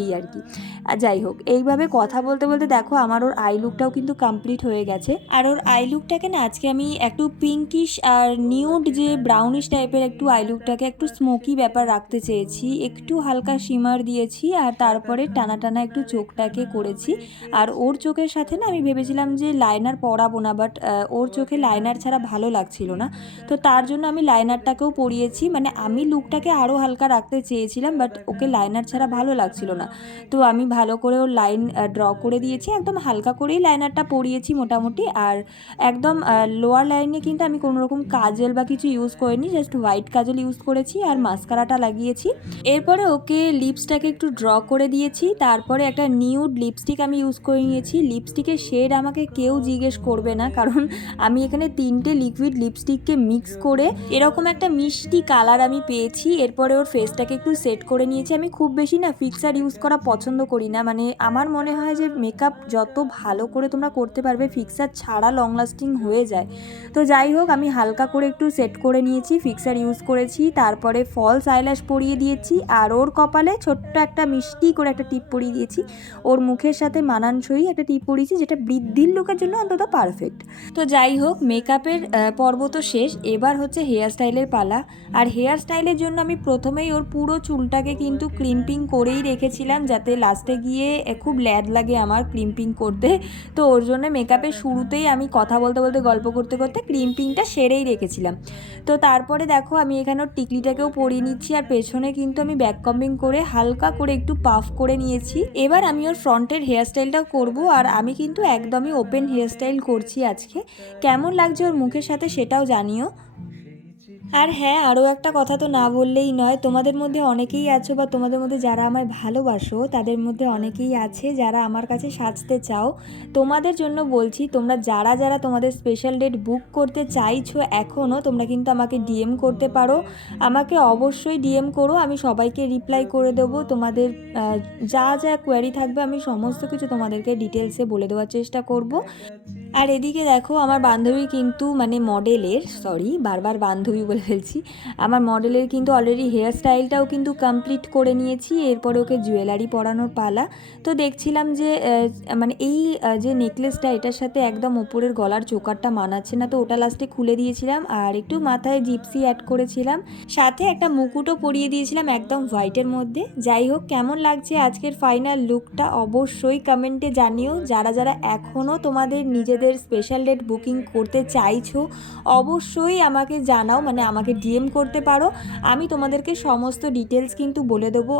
এই আর কি। আর যাই হোক, এইভাবে কথা বলতে বলতে দেখো আমার ওর আই লুকটাও কিন্তু কমপ্লিট হয়ে গেছে। আর ওর আই লুকটাকে না আজকে আমি একটু পিঙ্কিশ আর নিউড যে ব্রাউনিশ টাইপের একটু আই লুকটাকে একটু স্মোকি ব্যাপার রাখতে চেয়েছি, একটু হালকা শিমার দিয়েছি আর তারপরে টানা টানা একটু চোখটাকে করেছি। আর ওর চোখের সাথে না আমি ভেবেছিলাম যে লাইনার পরাবো না, বাট ওর চোখে লাইনার ছাড়া ভালো লাগছিল না, তো তার জন্য আমি লাইনারটাকেও পরিয়েছি। মানে আমি লুকটাকে আরও হালকা রাখতে চেয়েছিলাম, বাট ওকে লাইনার ছাড়া ভালো লাগছিল না, তো আমি ভালো করে ওর লাইন ড্র করে দিয়েছি, একদম হালকা করেই লাইনারটা পরিয়েছি মোটামুটি। আর একদম লোয়ার লাইনে কিন্তু আমি কোনো রকম কাজল বা কিছু ইউজ করিনি, জাস্ট হোয়াইট কাজল ইউজ করেছি আর মাস্কারাটা লাগিয়েছি। এরপরে ওকে লিপসটাকে একটু ড্র করে দিয়েছি, তারপরে একটা নিউড লিপস্টিক আমি ইউজ করে নিয়েছি। লিপস্টিকের শেড আমাকে কেউ জিজ্ঞেস করবে না, কারণ আমি এখানে 3টে লিকুইড লিপস্টিককে মিক্স করে এরকম একটা মিষ্টি কালার আমি পেয়েছি। এরপরে ওর ফেসটাকে একটু সেট করে নিয়েছি। আমি খুব বেশি না ফিক্সার ইউজ করা পছন্দ করি না, মানে আমার মনে হয় যে মেকআপ যত ভালো করে তোমরা করতে পারবে ফিক্সার ছাড়া লং লাস্টিং হয়ে যায়। তো যাই হোক, আমি হালকা করে একটু সেট করে নিয়েছি, ফিক্সার ইউজ করেছি, তারপরে ফলস আইল্যাশ পরিয়ে দিয়েছি আর ওর কপালে ছোট্ট একটা মিষ্টি করে একটা টিপ পরিয়ে দিয়েছি। ওর মুখের সাথে মানানসই একটা টিপ পরিয়েছি, যেটা বৃদ্ধির লুকের জন্য অন্তত পারফেক্ট। তো যাই হোক, মেকআপের পর্ব তো শেষ, এবার হচ্ছে হেয়ার স্টাইলের পালা। আর হেয়ার স্টাইলের জন্য আমি প্রথমেই ওর পুরো চুলটাকে কিন্তু ক্রিম্পিং করেই রেখেছিলাম, যাতে লাস্টে গিয়ে খুব ল্যাদ লাগে আমার ক্রিম্পিং করতে। তো ওর জন্য মেকআপের শুরুতেই আমি কথা বলতে বলতে গল্প করতে করতে ক্রিম্পিংটা সেরেই রেখেছিলাম। তো তারপরে দেখো আমি এখানে ওর টিকলিটাকেও পরিয়ে নিচ্ছি, আর পেছনে কিন্তু আমি ব্যাক কম্বিং করে হালকা করে একটু পাফ করে নিয়েছি। এবার আমি ওর ফ্রন্টের হেয়ার স্টাইলটাও করবো, আর আমি কিন্তু একদমই ওপেন হেয়ার স্টাইল করছি আজকে। কেমন লাগছে ওর মুখের সাথে সেটাও জানিও। আর হ্যাঁ, আরও একটা কথা তো না বললেই নয়, তোমাদের মধ্যে অনেকেই আছো বা তোমাদের মধ্যে যারা আমায় ভালোবাসো তাদের মধ্যে অনেকেই আছে যারা আমার কাছে সাজতে চাও। তোমাদের জন্য বলছি, তোমরা যারা যারা তোমাদের স্পেশাল ডেট বুক করতে চাইছো এখনও, তোমরা কিন্তু আমাকে ডিএম করতে পারো। আমাকে অবশ্যই ডিএম করো, আমি সবাইকে রিপ্লাই করে দেবো। তোমাদের যা যা কোয়ারি থাকবে আমি সমস্ত কিছু তোমাদেরকে ডিটেলসে বলে দেওয়ার চেষ্টা করব। আর এদিকে দেখো আমার বান্ধবী কিন্তু মানে মডেলের, সরি বারবার বান্ধবী বলে ফেলছি, আমার মডেলের কিন্তু অলরেডি হেয়ার স্টাইলটাও কিন্তু কমপ্লিট করে নিয়েছি। এরপরে ওকে জুয়েলারি পরানোর পালা। তো দেখছিলাম যে মানে এই যে নেকলেসটা এটার সাথে একদম ওপরের গলার চোকারটা মানাচ্ছে না, তো ওটা লাস্টে খুলে দিয়েছিলাম আর একটু মাথায় জিপসি অ্যাড করেছিলাম, সাথে একটা মুকুটও পরিয়ে দিয়েছিলাম একদম হোয়াইটের মধ্যে। যাই হোক, কেমন লাগছে আজকের ফাইনাল লুকটা অবশ্যই কমেন্টে জানিও। যারা যারা এখনও তোমাদের নিজেদের স্পেশাল ডেট বুকিং করতে চাইছো অবশ্যই আমাকে জানাও, মানে আমাকে ডিএম করতে পারো, আমি তোমাদেরকে সমস্ত ডিটেলস কিন্তু বলে দেবো।